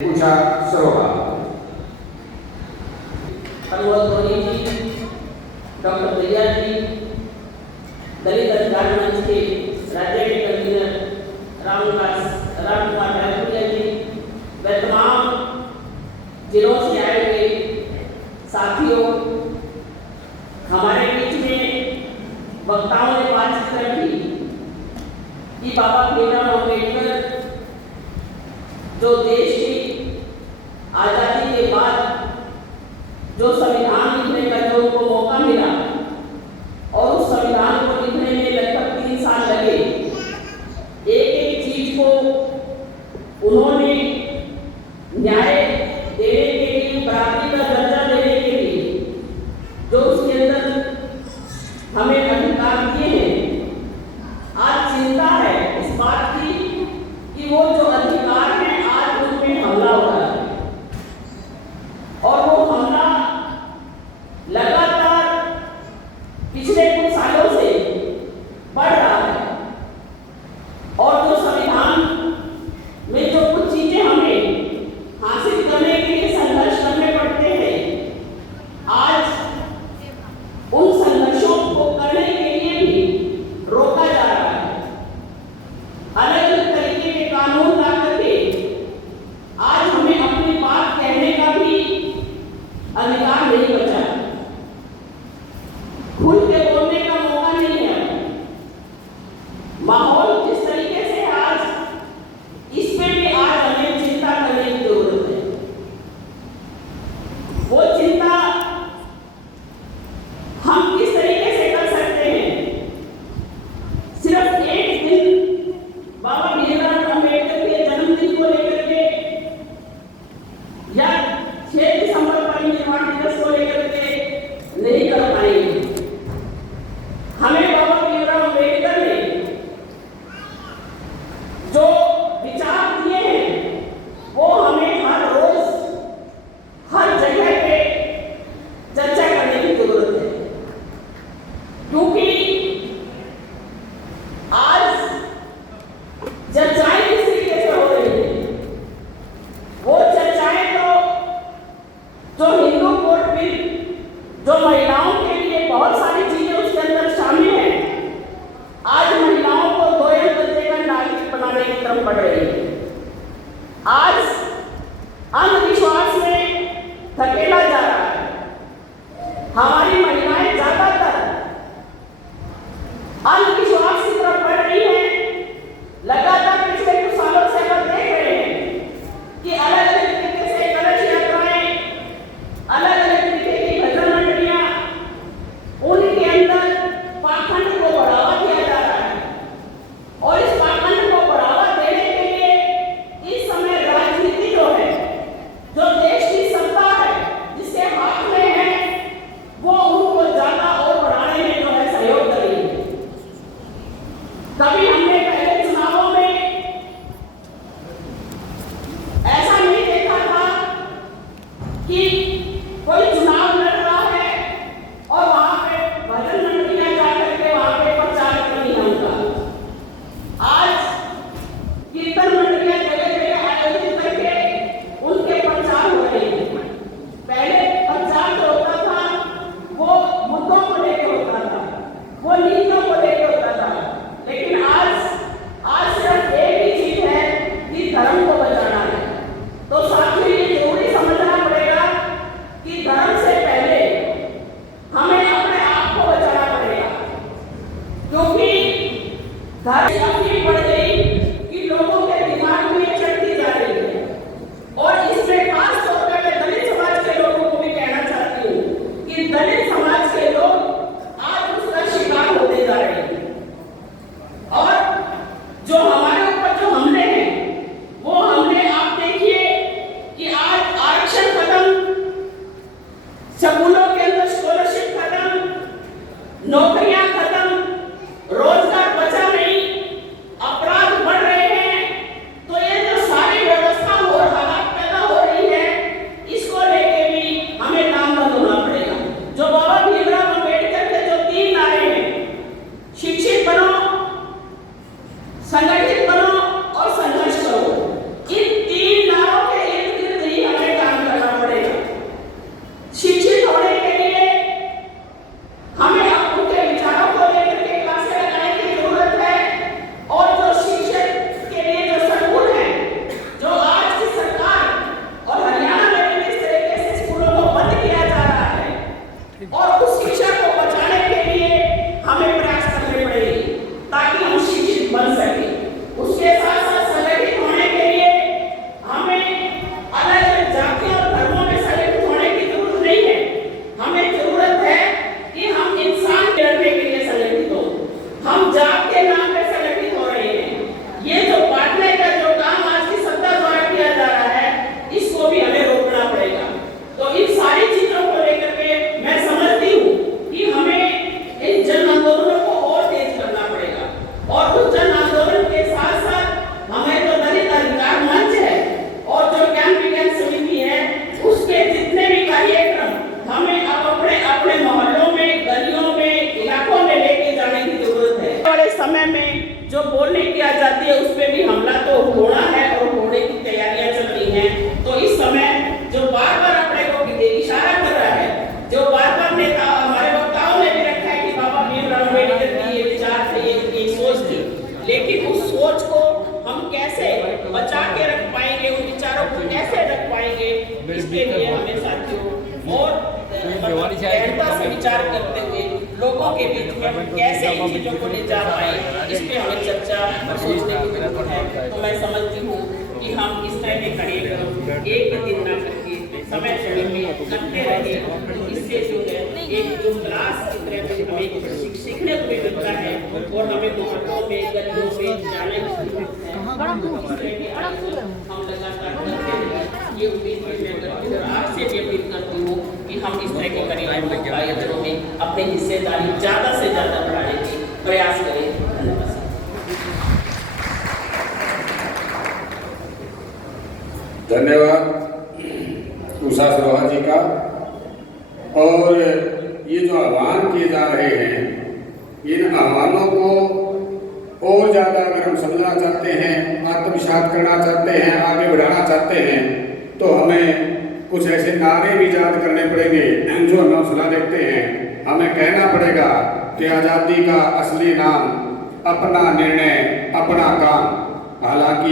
पूजा सरोवर अनुरोध धोनी जी, डॉक्टर भैया जी, दलित अधिकार मंच के राज्य के कन्वीनर रामकुमार ठाकुर जी व तमाम जिलों से आए हुए साथियों, हमारे बीच में वक्ताओं ने बातचीत रखी कि बाबा भीमराव अम्बेडकर जो देश की आजादी के बाद जो संविधान लिखने का जो उनको मौका मिला और उस संविधान को लिखने में लगभग 3 साल लगे, एक एक चीज को उन्होंने न्याय देने के लिए, बराबरी का दर्जा देने के लिए जो उसके अंदर हमें अधिकार दिए हैं, आज चिंता है इस बात की कि वो जो अधिकार है आज उन पे हमला हो रहा है और वो हमला लगातार पिछले कुछ सालों से बढ़ रहा है और जो संविधान में जो कुछ चीजें हमें हासिल करने के लिए संघर्ष करने पड़ते हैं, आज उन संघर्षों को करने के लिए भी रोका जा रहा है। अलग अलग तरीके के कानून ला करके आज हमें अपनी बात कहने का भी अधिकार नहीं बचा, खुल के बोलने का मौका नहीं है। माहौल जिस तरीके से आज, इसमें भी आज हमें चिंता करने की जरूरत है। वो चिंता हम किस तरीके से कर सकते हैं? सिर्फ एक दिन बाबा भीमराव अम्बेडकर के जन्मदिन को लेकर के या 6 दिसंबर परिनिर्वाण दिवस को लेकर के नहीं कर पाएंगे। हमें बाबा भीमराव अम्बेडकर ने जो विचार दिए हैं वो हमें हर रोज हर जगह पे चर्चा करने की जरूरत है, क्योंकि आज चर्चाएं किस तरीके से हो रही है, वो चर्चाएं तो जो हिंदू कोड बिल, जो महिलाओं के लिए बहुत सारी चीजें उसके अंदर शामिल है, आज महिलाओं को 2 दर्जे का नागरिक बनाने की तरफ बढ़ रही है। आज अंधविश्वास में धकेला जा रहा है। हमारी महिलाएं ज्यादातर अंधविश्वास की तरफ बढ़ रही है। लगातार पिछले कुछ सालों से हम देख रहे हैं कि अलग अलग तरीके से कलश यात्राएं, अलग अलग तरीके की भजन मंडलियां, उनके अंदर पाखंड को बढ़ावा दिया जा रहा है और इस पाखंड को बढ़ावा देने के लिए इस समय राजनीति जो है, जो देश की सत्ता है, जिस अलग अलग जातियों और धर्मों में संगठित होने की जरूरत नहीं है। हमें जरूरत है कि हम इंसान के लड़ने के लिए संगठित हो। हम जात के नाम पे संगठित हो रहे हैं। ये जो बांटने का जो काम आज की सत्ता द्वारा किया जा रहा है, इसको भी हमें रोकना पड़ेगा। तो इन सारी चीजों को लेकर के मैं समझती हूँ कि हमें इन जन आंदोलनों को और तेज करना पड़ेगा। और उस जन आंदोलन के साथ साथ हमें जो दलित अधिकार मंच है और जो ज्ञान विज्ञान समिति है, उसके जितने भी कार्यक्रम हमें अब अपने अपने मोहल्लों में, गलियों में, इलाकों में लेके जाने की जरूरत है। बड़े समय में जो बोलने की आजादी है, उस पर भी हमला तो होना है और होने की तैयारियां चल रही हैं। तो इस समय जो बार बार अपने को इशारा कर रहा है, जो बार बार नेता हमारे वक्ताओं ने भी रखा है कि बाबा भीमराव अम्बेडकर की ये विचार थे, ये सोच थी, लेकिन उस सोच को हम कैसे बचा के रख पाएंगे, उन विचारों को कैसे रख पाएंगे, इसके लिए हमें साथियों और गहनता से विचार करते हुए लोगों के बीच में हम कैसे इन चीजों को ले जा पाए, इस पे हमें चर्चा और सोचने की जरूरत है। तो मैं समझती हूँ कि हम इस तरह के कार्यक्रम एक भी दिन न करके समय समय में करते रहे, इससे जो है एक जो क्लास की तरह में हमें सीखने को भी मिलता है और हमें मोहल्लों में, गलियों में जाने की जरूरत है। हम लगातार करते हैं, ये उम्मीद भी मैं करती हूँ और आपसे भी अपील करती हूँ कि हम इस तरह के कार्यक्रमों में अपनी हिस्सेदारी ज़्यादा से ज़्यादा बढ़ाने की प्रयास करें। धन्यवाद उषा सरोहा जी का। और ये जो आह्वान किए जा रहे हैं, इन आह्वानों को और ज़्यादा अगर हम समझना चाहते हैं, आत्मसात करना चाहते हैं, आगे बढ़ाना चाहते हैं, तो हमें कुछ ऐसे नारे भी याद करने पड़ेंगे जो हमें हौसला देते हैं। हमें कहना पड़ेगा कि आज़ादी का असली नाम अपना निर्णय, अपना काम। हालांकि